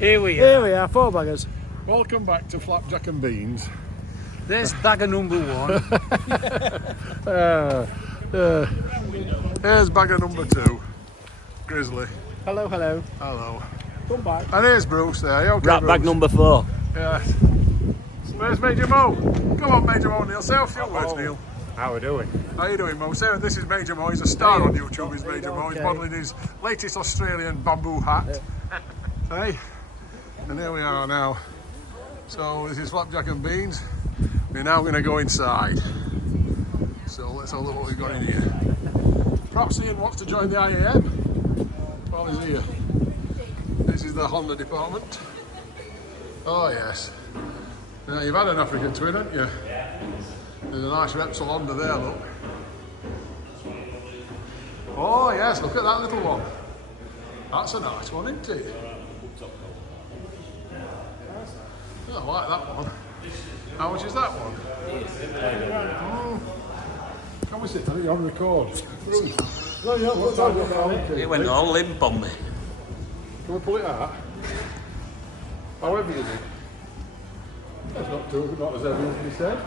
Here we are, 4 baggers. Welcome back to Flapjack and Beans. There's bagger number 1. Here's bagger number 2, Grizzly. Hello, hello. Hello. Come back. And here's Bruce there. You okay, Rat Bruce? bag number 4. Yes. Where's Major Mo? Come on, Major Mo, Neil. Say a few words, Neil. How are we doing? How you doing, Mo? Say, this is Major Mo. He's a star on YouTube, is Major Mo. He's modelling his latest Australian bamboo hat. Hey? And here we are now. So this is Flapjack and Beans. We're now going to go inside. So let's have a look what we've got in here. Perhaps Ian wants to join the IAM while he's here. This is the Honda department. Oh yes. Now you've had an African twin, haven't you? There's a nice Repsol Honda there, look. Oh yes, look at that little one. That's a nice one, isn't it? Yeah, I like that one. How much is that one? Can we sit on it? You're on record. It went all limp on me. Can we pull it out? However you do. That's not as heavy as you said.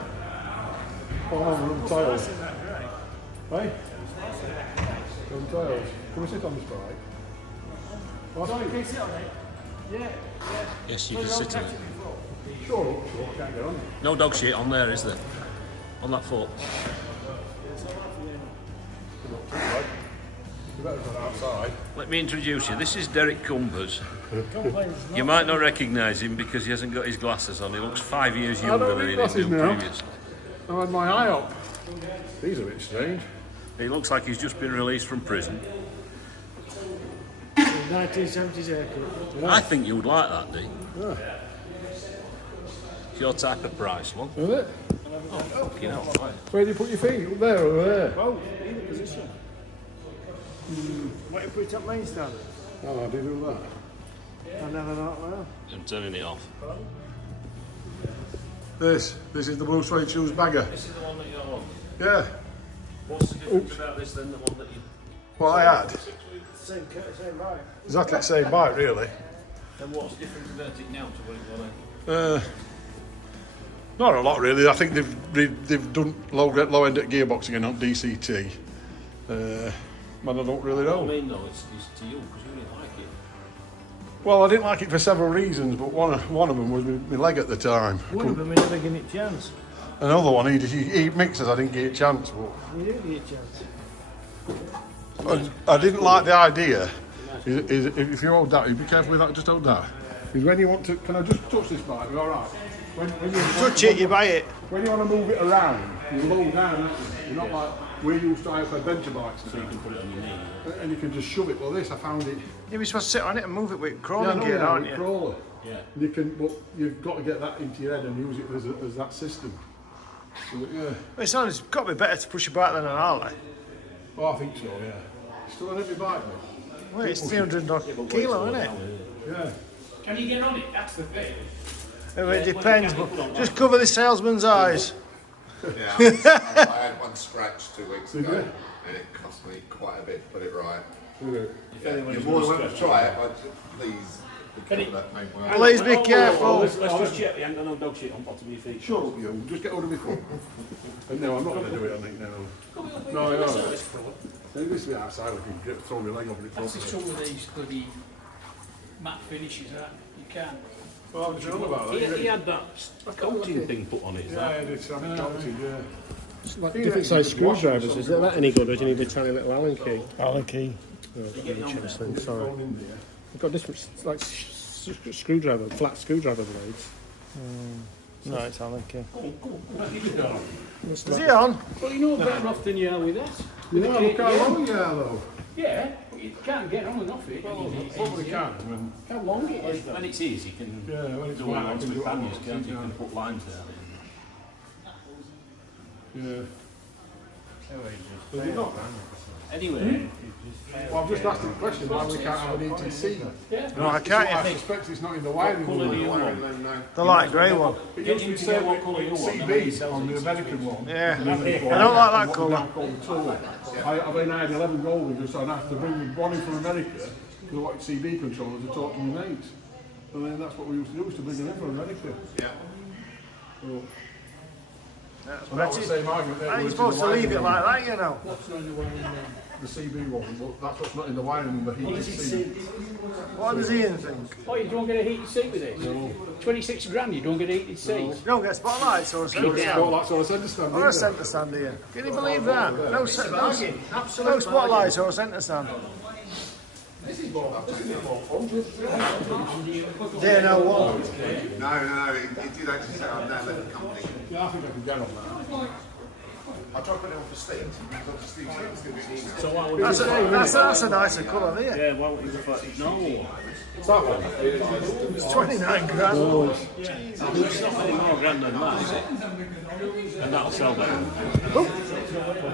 Oh, rubber tiles. Hey? Rubber tiles. Can we sit on the strike? Can you sit on it? Yeah. Yes, you can sit on it. Sure, I can't get on it. No dog shit on there, is there? On that foot. You better go outside. Let me introduce you. This is Derek Cumbers. You might not recognise him because he hasn't got his glasses on. He looks 5 years younger than he did previously. I've had my eye up. These are a bit strange. He looks like he's just been released from prison. 1970s haircut. I think you would like that, Dee. Yeah. It's your type of price, one. Is it? Oh, you know, right. Where do you put your feet? Up there or over there? Oh, either position. What you put it up main stand? Oh, I did do that. I never know well. I'm turning it off. This is the blue suede shoes bagger. This is the one that you want. Yeah. What's the difference about this than the one that you... What I had. Same bike. Exactly the same bike, really. And what's different about it now to what it was? Not a lot, really. I think they've done low end gearbox again on DCT. Man, I don't really know. I mean, though, it's to you because you didn't like it. Well, I didn't like it for several reasons, but one of them was my leg at the time. One of them we never give it a chance. Another one, he mixers, I didn't get a chance. But You didn't give it a chance. I didn't like the idea. Is if you hold that, you be careful with that. Just hold that. Is when you want to. Can I just touch this bike? All right. When you Touch it, you buy it. When you want to move it around, you low down. Aren't you? You're not like we used to have for adventure bikes. So you can put it on your knee. And you can just shove it. Well, this I found it. You're supposed to sit on it and move it with crawling gear, aren't you? Crawler. Yeah. You can, but you've got to get that into your head and use it as that system. So, yeah. Well, it's got to be better to push a bike than an Harley. Oh, I think so. Yeah. Still on every bike, mate. Well, it's 300 kilo, isn't it? Yeah. Can you get on it? That's the thing. It depends, but just cover the salesman's eyes. Yeah, I had one scratched 2 weeks ago, and it cost me quite a bit to put it right. Yeah, you're more than welcome to try it, but please be careful that make work. Please be careful. Let's just check you ain't got no dog shit on bottom of your feet. Shut up, you. Just get hold of me foot. No, I'm not going to do it, I think, no. No, no. Leave this to be outside, I can throw my leg over it. That's the trouble with these bloody matte finishes, that you can. Well, I'm sure about that. He had that coating thing put on it. Yeah, it's coated, yeah. It's like different size screwdrivers. Is that any good, or do you need a tiny little Allen key? Allen key. Oh, sorry. I've got different, like screwdriver, flat screwdriver blades. No, it's Allen key. Is Is he on? Well, you know better off than you are with this. Yeah, look how long you are, though. Yeah, but you can't get on and off it. Probably can. How long it is. When it's easy, you can Yeah, when it's do flat, one I onto can the do it on panniers, one, can't you? You yeah. can put lines down. Yeah. Anyway, Well, I've just asked him a question why we can't have an ETC. No, I can't. I suspect it's not in the wiring room. The light grey one. It used to be said with CB on the American one. Yeah. I don't like that colour. I mean, I had 11 Goldwing, so I'd have to bring one in from America because I wanted CB controllers to talk to my mates. I mean, that's what we used to do, to bring them in for America. Yeah. So, That's and that was the same argument there. How are you was supposed to the leave it wiring like that, you know? What's not in the wiring the CB one, but that's what's not in the wiring in the heated seat. What does Ian think? Oh, you don't get a heated seat with it? No. 26 grand, you don't get a heated seat? You don't get spotlights or a centre stand. Spotlights or a centre stand. Or a either. centre stand here. Can you believe that? No spotlights or a centre stand. This is more fun. They know what. No, it did actually say I've now left the company. Yeah, I think I can get on that. I tried putting it on for Steve, because Steve's going to be easy. So what would That's a nicer colour there. yeah, what would you prefer? No. It's that one. It's 29 grand. It's not any more grand than that, is it? And that'll sell better.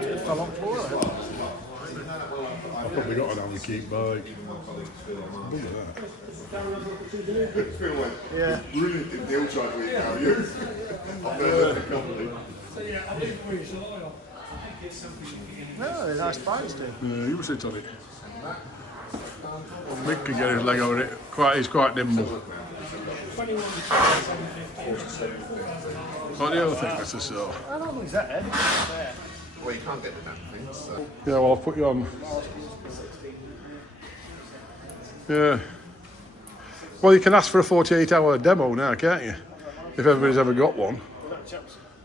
It fell on floor. I've probably got an keep bike. Look at that. Phil went, Yeah. brilliant deal tried to eat out of you. I've never left the company. No, they're nice bikes, dude. Yeah, you sit on it. Mick can get his leg over it. He's quite nimble. What do you think, Mr. Sill? I don't think it's that heavy. Well, you can't get the damn thing, so. Yeah, well, I'll put you on. Yeah. Well, you can ask for a 48-hour demo now, can't you? If everybody's ever got one.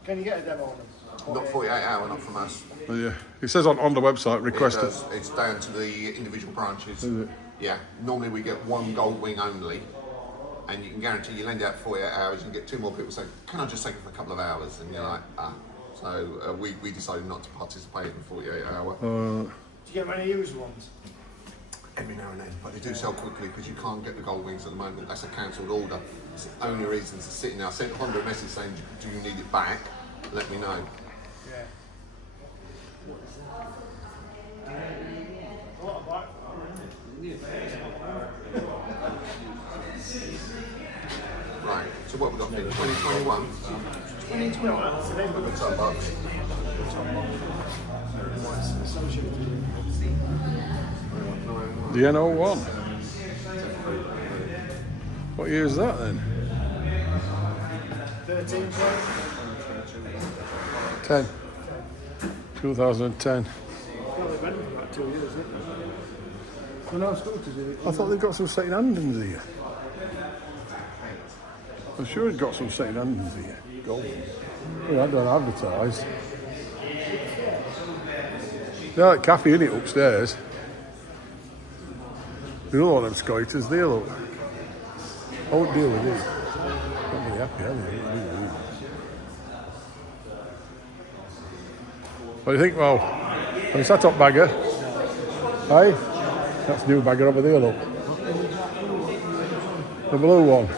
Can you get a demo on them? Not 48 hour, not from us. But yeah. It says on the website, request it. It's down to the individual branches. Is it? Yeah, normally we get one Goldwing only, and you can guarantee you lend out 48 hours and get two more people say, can I just take it for a couple of hours? And you're like, ah. So we decided not to participate in the 48 hour. Do you get many used ones? Every now and then, but they do sell quickly because you can't get the Goldwings at the moment. That's a cancelled order. It's the only reason it's sitting there. I sent Honda a message saying, do you need it back? Let me know. Yeah. Right, so what we got here? 2021? 2021. What's up, bucks? The N01. What year is that then? 13 10. 2010. Well, they've been for about 2 years, isn't it? Well, no, scooters, is it? I thought they've got some second-hand ones here. I'm sure they've got some second-hand ones here. Gold. Yeah, I don't advertise. They're like cafe in it upstairs. You know what them scooters, they look. I won't deal with it. Not very happy, are they? What do you think, Mo? Have you sat up bagger? Hey? That's new bagger over there, look. The blue one.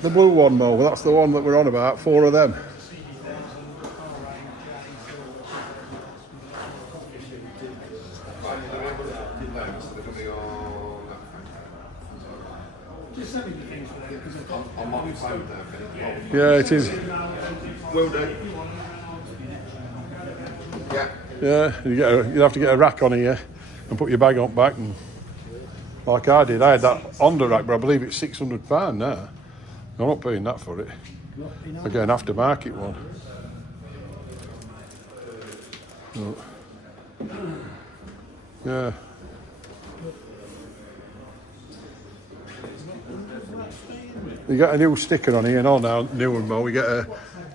The blue one, Mo, that's the one that we're on about, 4 of them. Yeah, it is. Will do. Yeah. Yeah, you have to get a rack on here and put your bag on back, and like I did, I had that Honda rack, but I believe it's £600 now. I'm not paying that for it. I get an aftermarket one. Oh. Yeah. You get a new sticker on here, and all now, new one more. We get a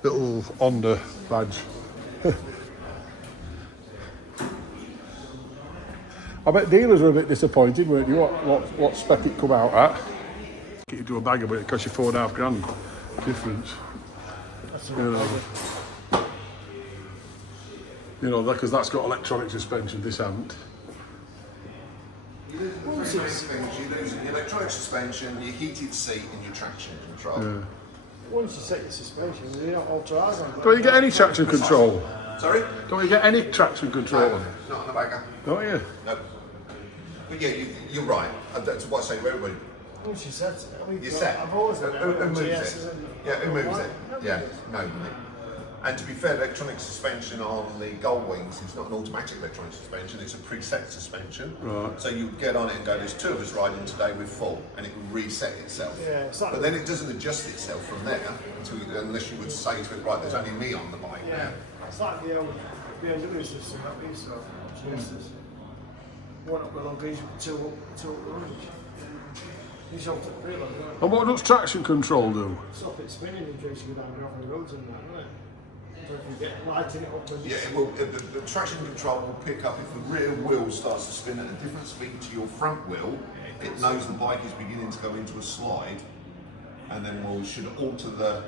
little Honda badge. I bet dealers were a bit disappointed, weren't you? What spec it come out at? Get you to a bagger, but it costs you £4.5 difference. You know, because that's got electronic suspension. This hasn't. You lose your electronic suspension, your heated seat, and your traction control. Yeah. Once you set your suspension, you don't alter ours on. Don't you get any traction control? Sorry? Don't you get any traction control? No, not on the bagger. Don't you? No. But yeah, you're right. That's what I say to everybody. Once you set it, I mean, You're set. I've always Who moves GS, it? isn't it? Yeah, who moves it? Yeah, no. And to be fair, electronic suspension on the Goldwings is not an automatic electronic suspension, it's a preset suspension. Right. So you get on it and go, there's 2 of us riding today with full, and it will reset itself. Yeah, it's like but then it doesn't adjust itself from there unless you would say to it, right, there's only me on the bike now. It's like the old BMW system that we used to have. One up the long piece, 2 up the range. You shot it really well. And what does traction control do? Stop it spinning in case you go down gravel roads and that, isn't it? So if you get lighting it up and Yeah, it will, the traction control will pick up if the rear wheel starts to spin at a different speed to your front wheel. It knows the bike is beginning to go into a slide, and then should alter the.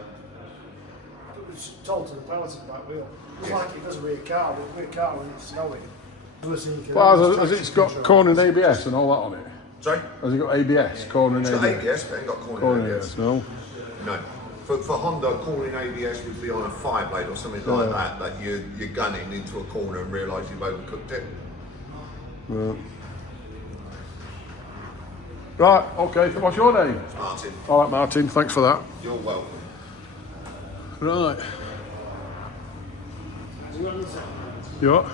it's told to the power to the back wheel. It's like it does a rear car, but rear car when it's snowing. Well, has it got corner and ABS and all that on it? Sorry? Has it got ABS, corner and It's got ABS? ABS, but it ain't got cornering ABS. No. No. For Honda, cornering ABS would be on a Fireblade or something like that you're gunning into a corner and realise you've overcooked it. Yeah. Right, okay, what's your name? Martin, All right, Martin, thanks for that. you're welcome. Right. You what?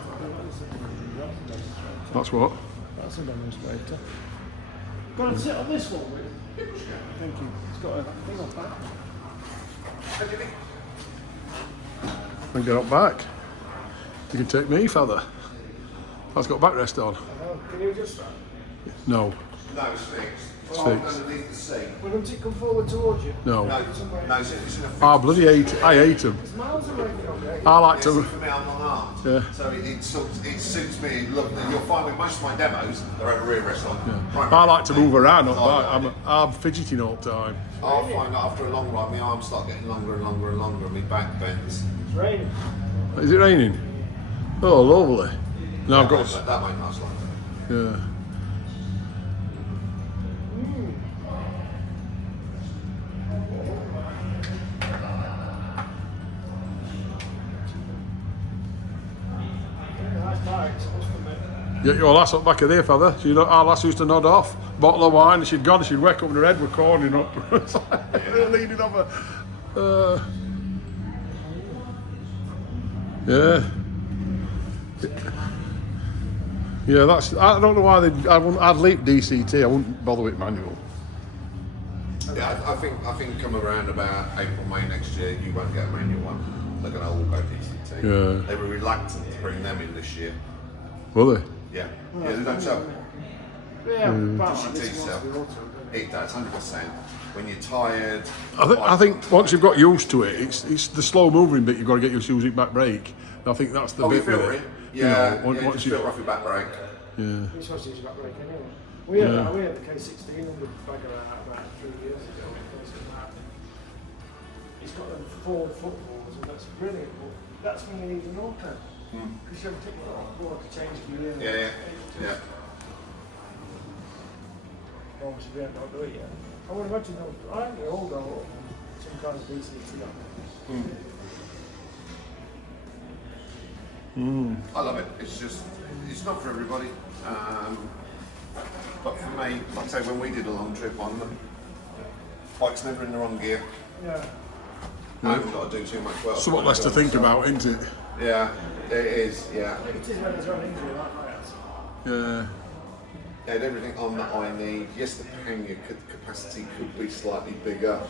That's what? That's a demonstrator. Got to sit on this one with it. Thank you. It's got a thing on back. And get up back. You can take me, fella. That's got backrest on. Oh, can you just... No. No, it's fixed. It's fixed. underneath the seat. Well, does it come forward towards you? No. No, it's in a fixed. I bloody hate I hate them. It's miles away from you. I like For to. me, I'm long armed. Yeah. So it suits me. Look, you'll find with most of my demos, they're over rear rest on. I like to move around, not back. I'm fidgeting all the time. I'll find that after a long ride, my arms start getting longer and longer and longer, and my back bends. It's raining. Is it raining? Oh, lovely. Now I've got. That won't last long. Yeah. Nice bikes, I must admit. Get your lass up back of there, fella. Our lass used to nod off. Bottle of wine, and she'd gone, she'd wake up and her head were corning up. It's like, leaning over. Yeah. Yeah, that's. I don't know why they. I'd leap DCT. I wouldn't bother with manual. Yeah, I think come around about April, May next year, you won't get a manual one. They're going to all go DCT. Yeah. They were reluctant to bring them in this year. Will they? Yeah. Yeah, they don't sell. Yeah, but DCT this sell. wants to be auto, doesn't it? It does, 100%. When you're tired. I think once you've got used to it, it's the slow moving bit you've got to get used to using back brake. I think that's the Oh, you bit feel with it? it. Yeah, You know, you once just you. feel rough with back brake. Yeah. You're supposed to use back brake anyway. We had the K1600Bagger out about 3 years ago. It's got them forward footballs and that's brilliant, but that's when you need an auto. Because you haven't taken it off, or to change gear. Yeah. Obviously, we haven't got to do it yet. I would imagine they'll, I think they all go up some kind of DCT on it. I love it. It's just, it's not for everybody. But for me, like I say, when we did a long trip on them, bike's never in the wrong gear. Yeah. I haven't got to do too much work. Somewhat less to think about, isn't it? Yeah, it is, yeah. It is when it's running injury like that. Yeah. They had everything on that I need. Yes, the pannier capacity could be slightly bigger.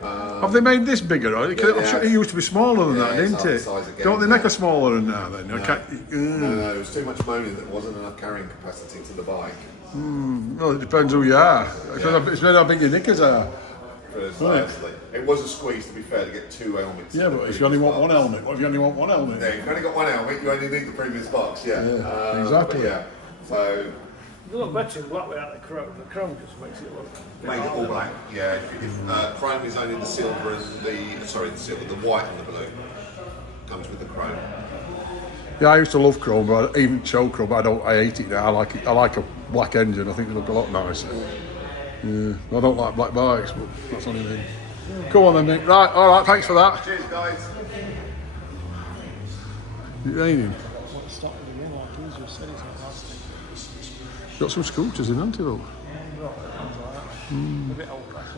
Have they made this bigger? I'm sure it used to be smaller than that, Yeah, it's didn't half the it? size again, Don't they make yeah. a smaller than that then? No, it was too much moaning that wasn't enough carrying capacity to the bike. Well, it depends who you are. It's depends how big your knickers are. Precisely. It was a squeeze, to be fair, to get 2 helmets. Yeah, but if you only want one helmet, what if you only want one helmet? Yeah, if you've only got 1 helmet, you only need the previous box, yeah. Exactly. But yeah, so They look better in black without the chrome. The chrome just makes it look. make it all black. Yeah, if chrome is only the silver and the white and the blue comes with the chrome. Yeah, I used to love chrome, but even show chrome, I hate it now. I like it. I like a black engine. I think they look a lot nicer. Yeah, I don't like black bikes, but that's only me. Come on then, Nick. Right, all right. Thanks for that. Cheers, guys. It's raining. Got some scooters in, haven't you?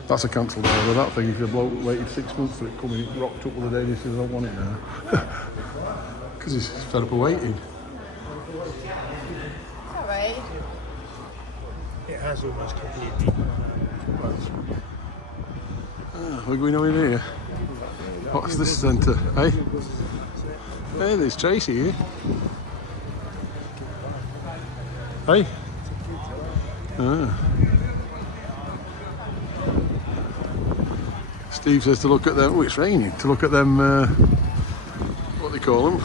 That's a cancelled order, that thing. If the bloke waited 6 months for it coming, it rocked up the other day and he says, I don't want it now. Because he's fed up of waiting. Alright. It has almost completely. We're going over here. What's this centre, eh? Hey, there's Tracy here. Hey? Steve says to look at them, oh it's raining, to look at them, what do they call them?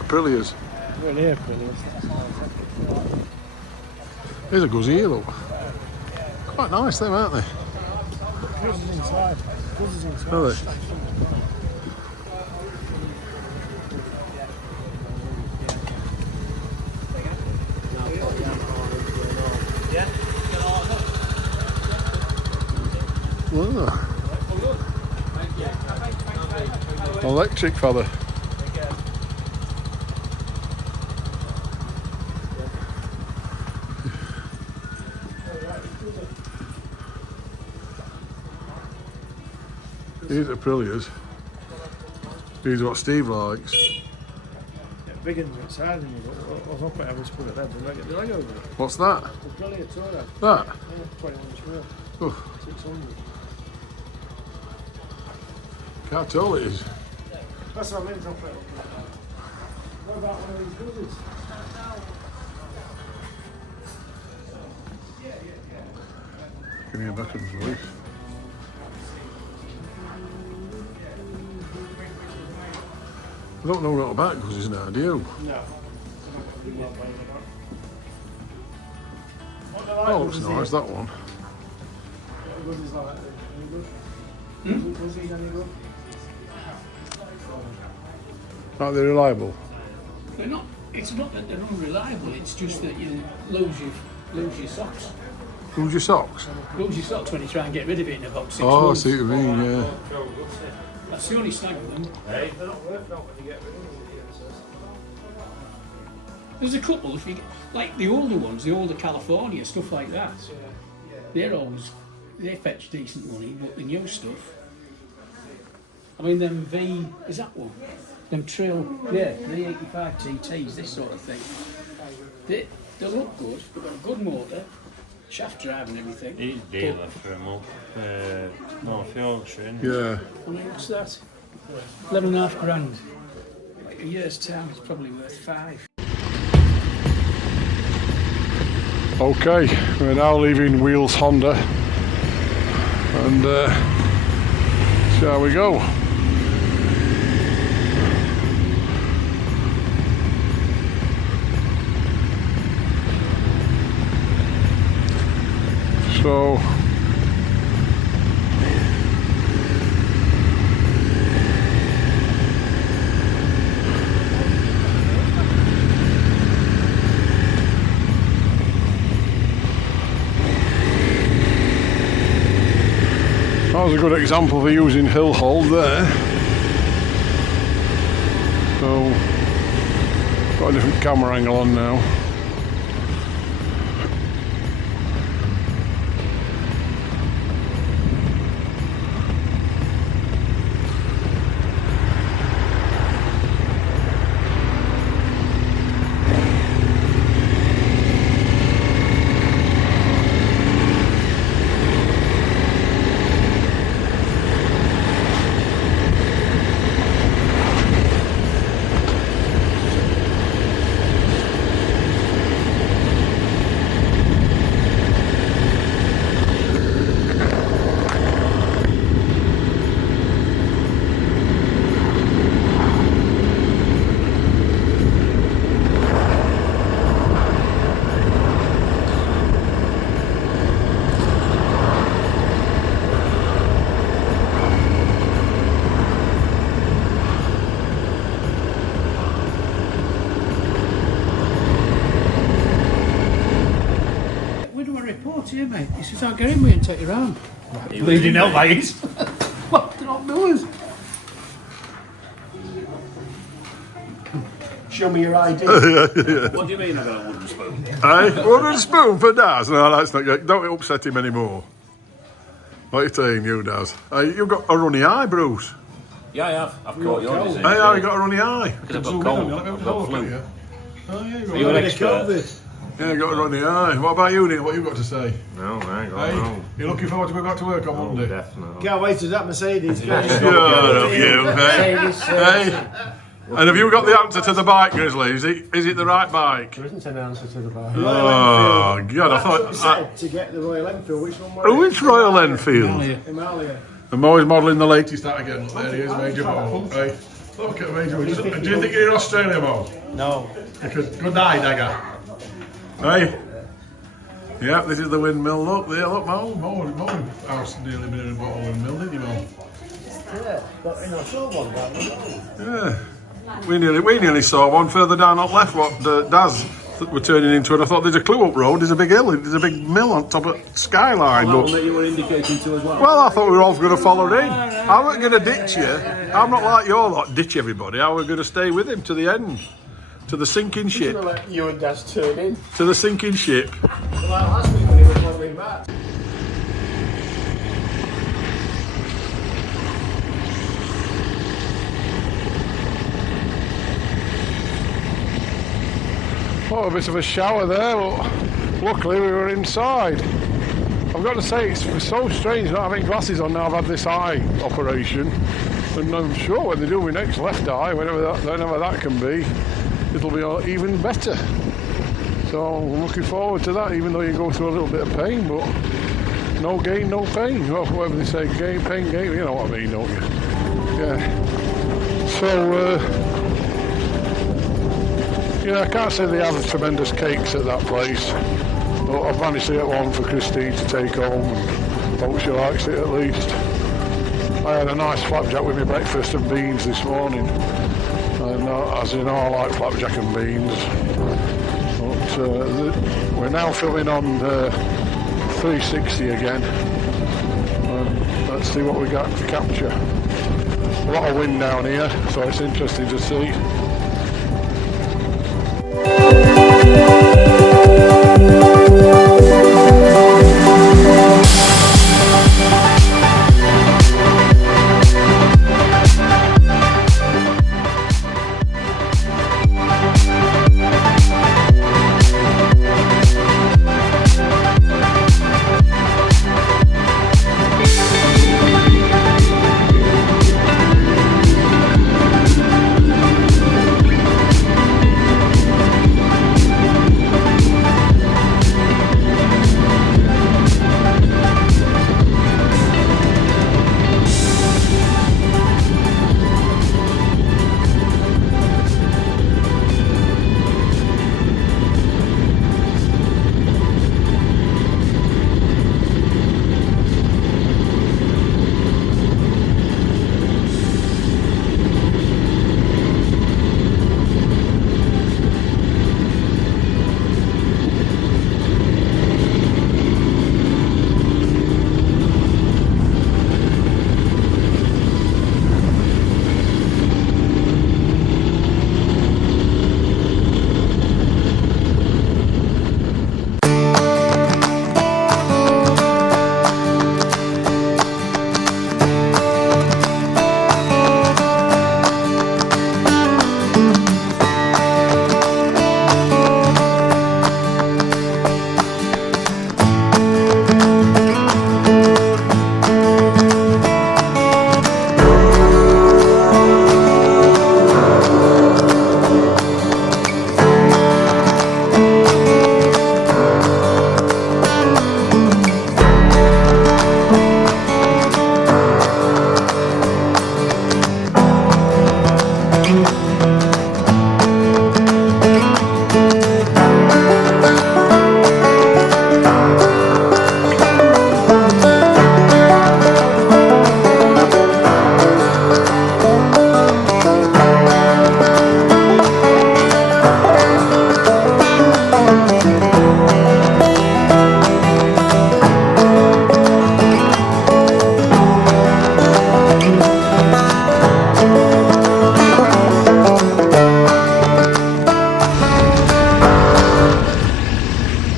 Aprilias. Well, here, brilliant. There's a guzzy here, look. Quite nice them, aren't they? Guzzes inside. Guzzes inside. Are they? Wow. Electric fella. These are Aprilias. These are what Steve likes. Big ones inside, and you've got up at every put it there, but get the leg over it. What's that? The brilliant Tourer. That? Yeah, 21 inch wheel. Oh, 600. can't tell it is. That's what I mean, drop it. What about one of these guzzes? Can hear Beckham's voice. I don't know what about guzzes now, do you? No. Oh, looks nice, that one. Guzzes like that. Any good? Guzzes any good? Aren't they reliable? They're not. It's not that they're unreliable. It's just that you lose your socks. Lose your socks? Lose your socks when you try and get rid of it in about 6 Oh, I months. see what you mean, yeah. That's the only snag with them. They're not worth that when you get rid of them. There's a couple, if you get, like the older ones, the older California, stuff like that. They fetch decent money, but the new stuff, I mean them is that one? Them trail, yeah, the 85 TTs, this sort of thing. They look good, they've got a good motor, shaft drive and everything. He's dealer for a month, North Yorkshire, isn't he? Yeah. I mean, what's that? 11.5 grand. Like a year's time, it's probably worth 5. Okay, we're now leaving Wheels Honda. And shall we go? So that was a good example for using hill hold there. So got a different camera angle on now. Here, mate. He says, I'll get in with you and take you round. Bleeding out, mate. What? They're not doers. Show me your ID. What do you mean I got a wooden spoon? Hey, what a spoon for Daz? No, that's not good. Don't upset him anymore. What are you saying, you Daz? You've got a runny eye, Bruce. Yeah, I have. I've caught your disease. Hey, how you got a runny eye? Because I've got cold. I've got flu. Oh, yeah, Are you an expert? Yeah, you got a runny eye. What about you, Nick? What you got to say? No, I ain't got Hey, no. you looking forward to going back to work on Monday? Definitely. Can't wait till that Mercedes goes. Shut up, you. Hey. And have you got the answer to the bike, Grizzly? Is it the right bike? There isn't an answer to the bike. Oh, God, I thought... Said to get the Royal Enfield, which one was Which Royal Enfield? Himalaya. I'm always modelling the latest that again. Look, there he is, Major Mo. Hey, look at Major Mo. Do you think you're in Australia, Mo? No. Good night, Dagger. Hey. Yep, this is the windmill. Look there, look, Mo house nearly been in a bottle windmill, didn't you, Mo? Yeah, but I saw one about the road. Yeah. We nearly saw one further down up left, what Daz that we're turning into, and I thought there's a clue up road, there's a big hill, there's a big mill on top of Skyline. That one that you were indicating to as well. Well, I thought we were all going to follow him. I wasn't going to ditch you. I'm not like your lot, ditch everybody. I was going to stay with him to the end. To the sinking ship. Let you and Daz turn in. To the sinking ship. Well, last week when he was following back. Oh, a bit of a shower there, but luckily we were inside. I've got to say, it's so strange not having glasses on now I've had this eye operation. And I'm sure when they do my next left eye, whenever that can be, it'll be even better. So I'm looking forward to that, even though you go through a little bit of pain, but no gain, no pain. Or whatever they say, gain, pain, gain, you know what I mean, don't you? Yeah. So, yeah, I can't say they have tremendous cakes at that place, but I've managed to get one for Christine to take home, and hope she likes it at least. I had a nice flapjack with my breakfast and beans this morning, and as you know, I like flapjack and beans. But we're now filming on 360 again, and let's see what we got to capture. A lot of wind down here, so it's interesting to see.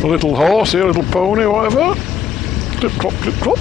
A little horse here, a little pony, whatever. Clip clop, clip clop.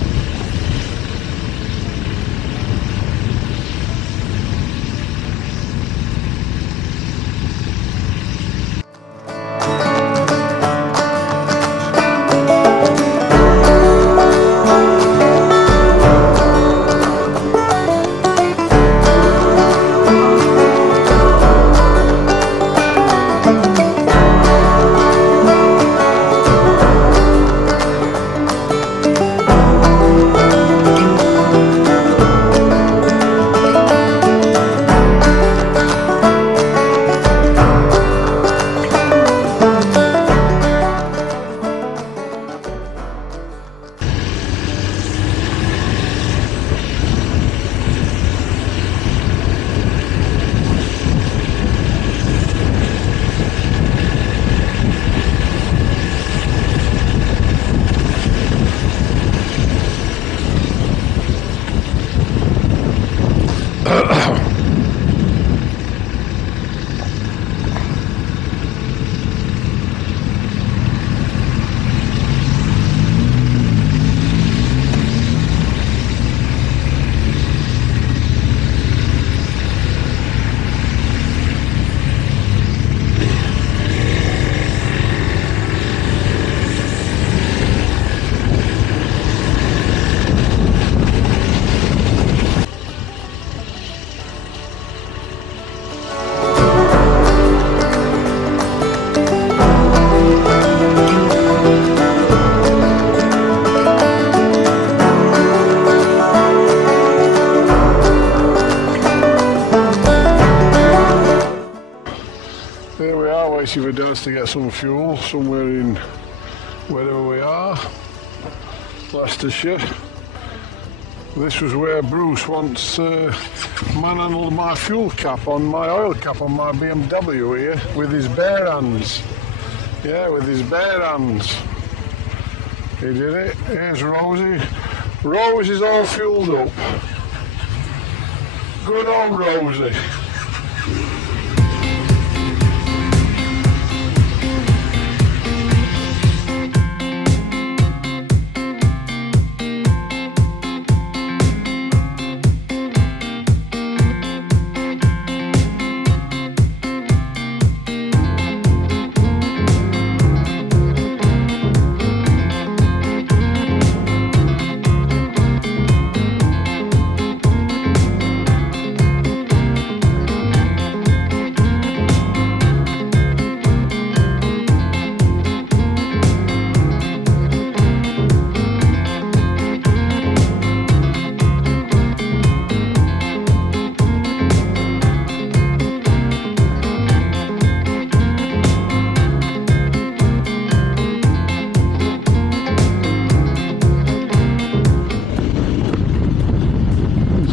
waiting for Dad to get some fuel somewhere in wherever we are, Leicestershire. This was where Bruce once manhandled my fuel cap on my oil cap on my BMW here with his bare hands. Yeah, with his bare hands. He did it. Here's Rosie. Rosie's all fueled up. Good old Rosie.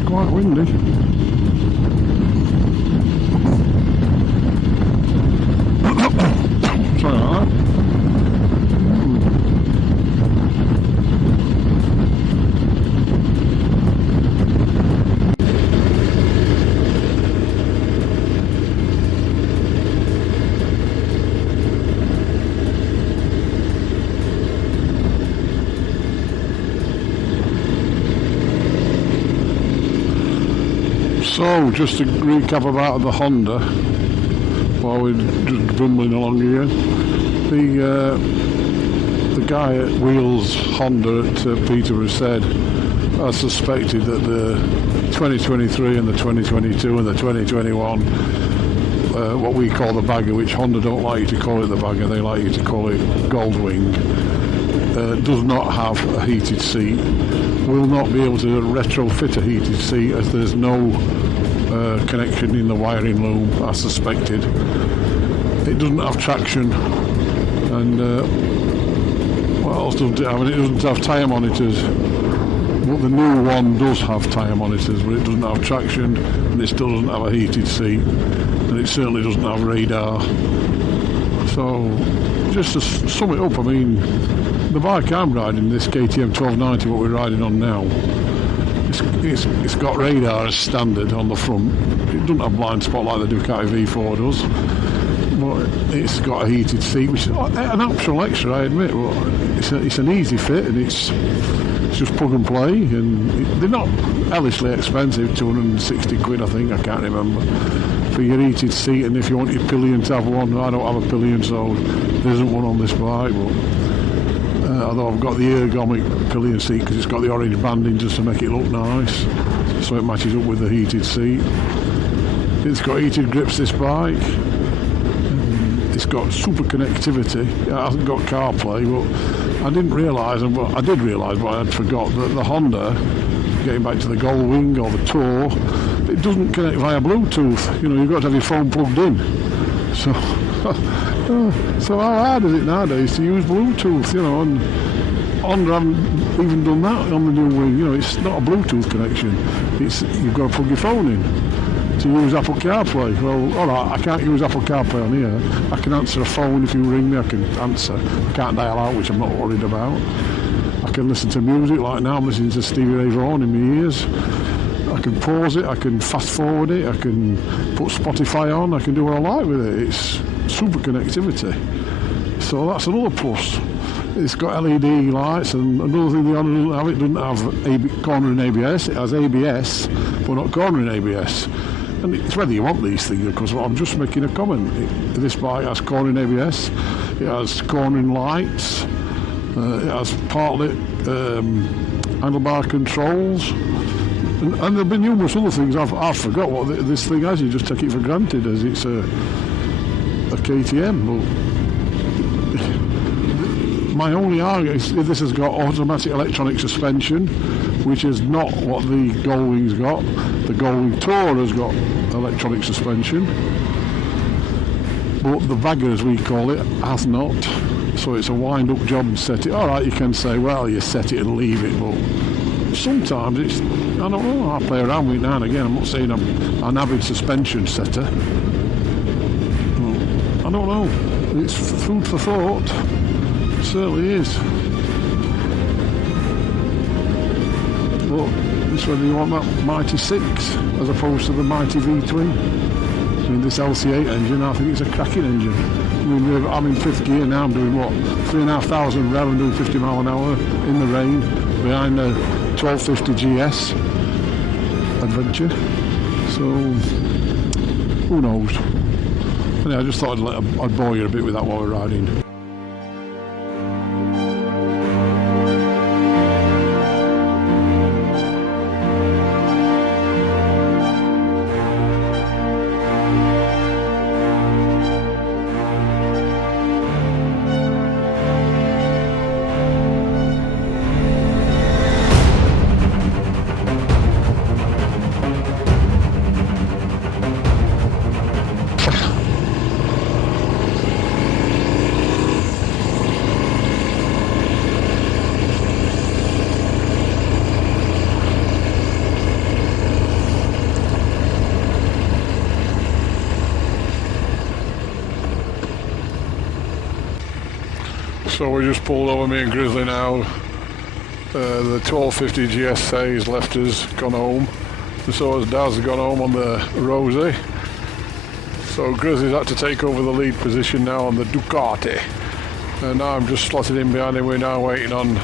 Quite windy. Sorry about that. So, just to recap about the Honda, while we're just bumbling along here, the guy at Wheels Honda at Peterborough said, I suspected that the 2023 and the 2022 and the 2021, what we call the Bagger, which Honda don't like you to call it the Bagger, they like you to call it Goldwing, does not have a heated seat, will not be able to retrofit a heated seat as there's no connection in the wiring loom, I suspected. It doesn't have traction, and what else doesn't it have? And it doesn't have tyre monitors, but the new one does have tyre monitors, but it doesn't have traction, and it still doesn't have a heated seat, and it certainly doesn't have radar. So, just to sum it up, I mean, the bike I'm riding, this KTM 1290, what we're riding on now, it's got radar as standard on the front. It doesn't have blind spot like the Ducati V4 does, but it's got a heated seat, which is an optional extra, I admit, but it's an easy fit, and it's just plug and play, and they're not hellishly expensive, 260 quid I think, I can't remember, for your heated seat. And if you want your pillion to have one, I don't have a pillion, so there isn't one on this bike, but although I've got the ergonomic pillion seat because it's got the orange banding just to make it look nice, so it matches up with the heated seat. It's got heated grips, this bike. It's got super connectivity. It hasn't got CarPlay, but I didn't realise, I did realise, but I had forgot that the Honda, getting back to the Goldwing or the Tour, it doesn't connect via Bluetooth. You know, you've got to have your phone plugged in. So so how hard is it nowadays to use Bluetooth, you know, and Honda haven't even done that on the new Wing. You know, it's not a Bluetooth connection, it's you've got to plug your phone in to use Apple CarPlay. Well, alright, I can't use Apple CarPlay on here. I can answer a phone if you ring me, I can answer. I can't dial out, which I'm not worried about. I can listen to music, like now I'm listening to Stevie Ray Vaughan in my ears. I can pause it, I can fast forward it, I can put Spotify on, I can do what I like with it. It's super connectivity. So that's another plus. It's got LED lights, and another thing the Honda doesn't have, it doesn't have cornering ABS. It has ABS, but not cornering ABS. And it's whether you want these things, because I'm just making a comment. This bike has cornering ABS, it has cornering lights, it has part-lit handlebar controls, and there'll be numerous other things I've forgot what this thing has. You just take it for granted as it's a KTM. But my only argument is this has got automatic electronic suspension, which is not what the Goldwing's got. The Goldwing Tour has got electronic suspension, but the bagger, as we call it, has not. So it's a wind-up job and set it. All right, you can say, well, you set it and leave it, but sometimes it's, I don't know, I play around with it now and again. I'm not saying I'm an avid suspension setter. But I don't know. It's food for thought. It certainly is. But it's whether you want that Mighty 6 as opposed to the Mighty V-twin. I mean, this LC8 engine, I think it's a cracking engine. I mean, I'm in 5th gear now, I'm doing what, 3,500 rev and doing 50 mile an hour in the rain behind a 1250 GS Adventure. So, who knows? Anyway, I just thought I'd bore you a bit with that while we're riding. So we just pulled over me and Grizzly now. The 1250 GSA has left us, gone home. And so has Daz gone home on the Rosie. So Grizzly's had to take over the lead position now on the Ducati. And now I'm just slotted in behind him. We're now waiting on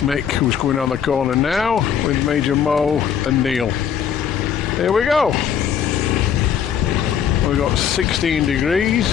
Mick, who's coming on the corner now, with Major Mo and Neil. Here we go. We've got 16 degrees.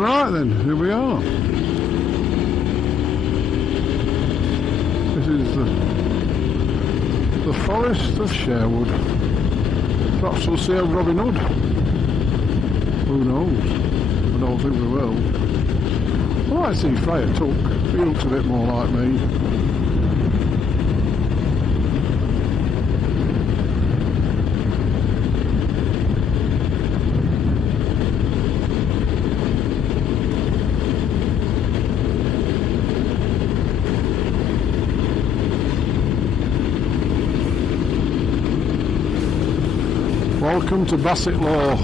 Right then, here we are. This is the forest of Sherwood. Perhaps we'll see a Robin Hood. Who knows? I don't think we will. I might see Freya Tuck. He looks a bit more like me. Welcome to Bassett Law.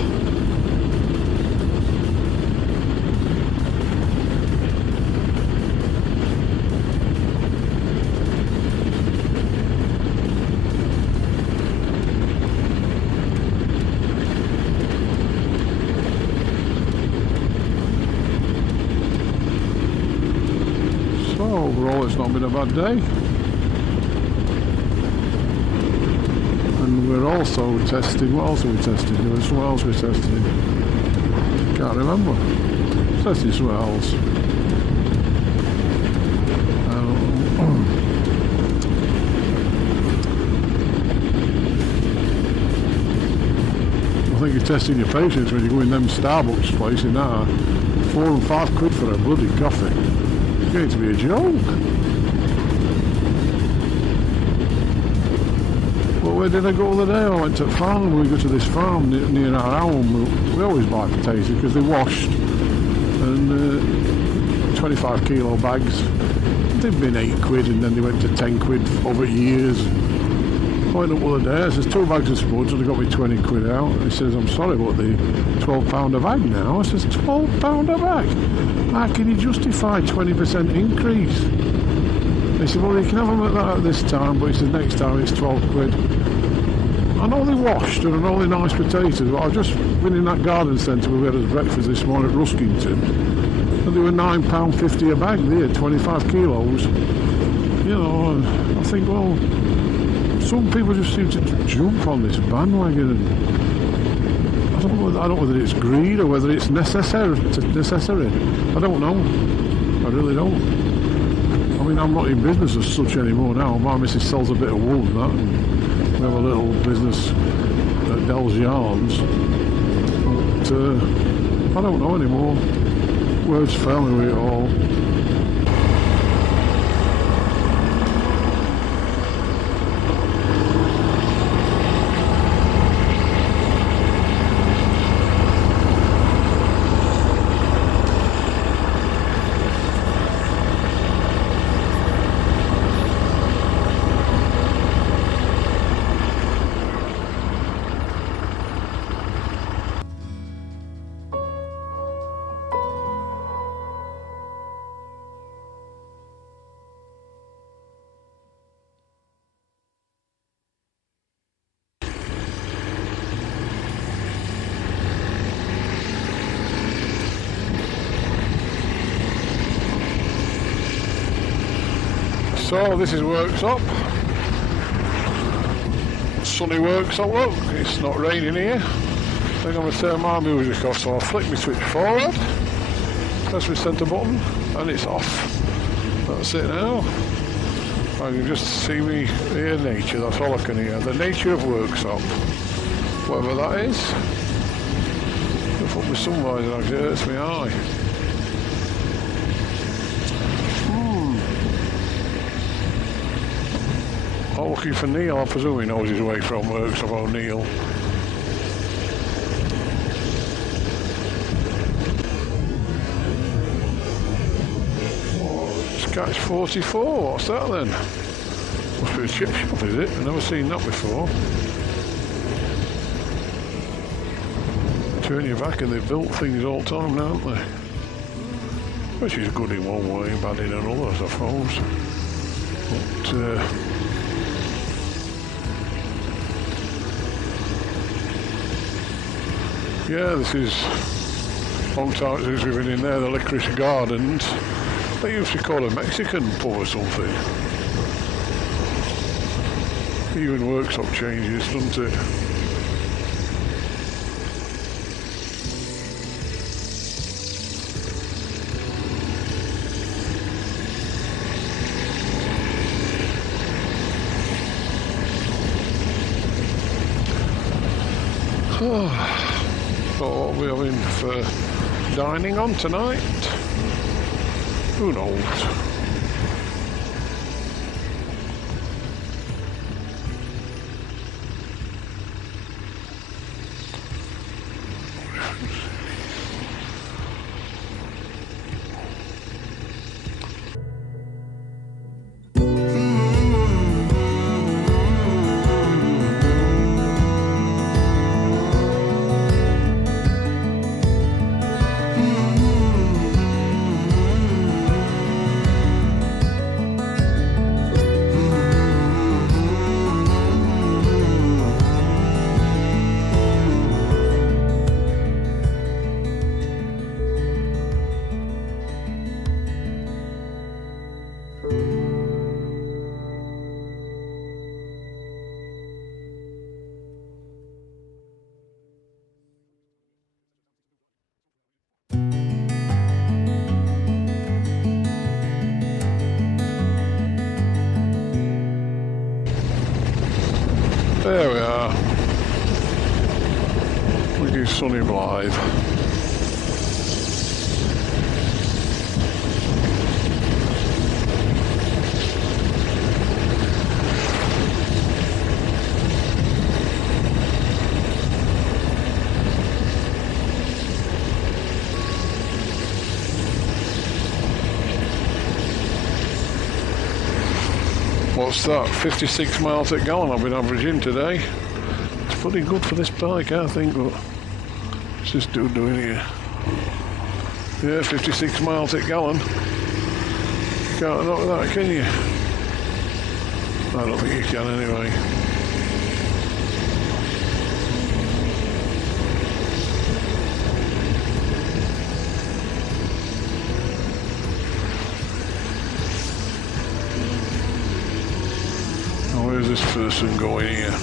So overall it's not been a bad day. And we're also testing, what else are we testing? There was something else we tested. Can't remember. Testing something else. I think you're testing your patience when you go in them Starbucks place in there. £4 and £5 for a bloody coffee. It's going to be a joke. Where did I go the other day? I went to a farm. We go to this farm near our home. We always buy potatoes because they're washed and 25 kilo bags. They've been £8 and then they went to £10 over years. I went up the other day. I says 2 bags of spuds and they got me £20 out. He says, I'm sorry, but the £12 a bag now. I says, £12 a bag? How can you justify 20% increase? He said, well, you can have them at that at this time, but he said next time it's £12. I know they're washed and I know they're nice potatoes, but I've just been in that garden centre where we had as breakfast this morning at Ruskington, and they were £9.50 a bag there, 25 kilos. You know, I think, well, some people just seem to jump on this bandwagon, and I don't know whether it's greed or whether it's necessary. I don't know. I really don't. I mean, I'm not in business as such anymore now. My missus sells a bit of wool and that, and we have a little business at Dell's Yarns. But I don't know anymore. Words fail me with it all. So this is workshop. Sunny workshop, look, it's not raining here. I think I'm going to turn my music off, so I'll flick my switch forward, press my centre button, and it's off. That's it now. I can just see me hear nature, that's all I can hear. The nature of workshop, whatever that is. I'll put my sun visor on, it hurts my eye. Oh, looking for Neil, I presume he knows his way from workshop. Oh, Neil. Catch 44, what's that then? Must be a chip shop, is it? I've never seen that before. Turn your back and they've built things all the time now, haven't they? Which is good in one way, bad in another, I suppose. But, yeah, this is a long time since we've been in there, the Licorice Gardens. They used to call a Mexican pub or something. Even workshop changes, doesn't it? So what are we having for dining on tonight? Who knows? There we are. We do sunny Blythe. What's that? 56 miles a gallon I've been averaging today. It's pretty good for this bike, I think, but what's this dude doing here? Yeah, 56 miles a gallon. Can't knock that, can you? I don't think you can anyway. Where's this person going here?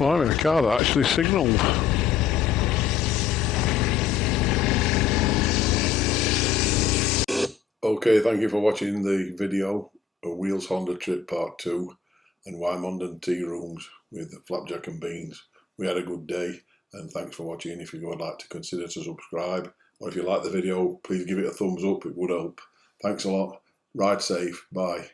Well, I'm in a car that actually signalled. Okay, thank you for watching the video of Wheels Honda Trip Part 2 and Wymondon Tea Rooms with Flapjack and Beans. We had a good day, and thanks for watching. If you would like to consider to subscribe, or if you like the video, please give it a thumbs up, it would help. Thanks a lot. Ride safe. Bye.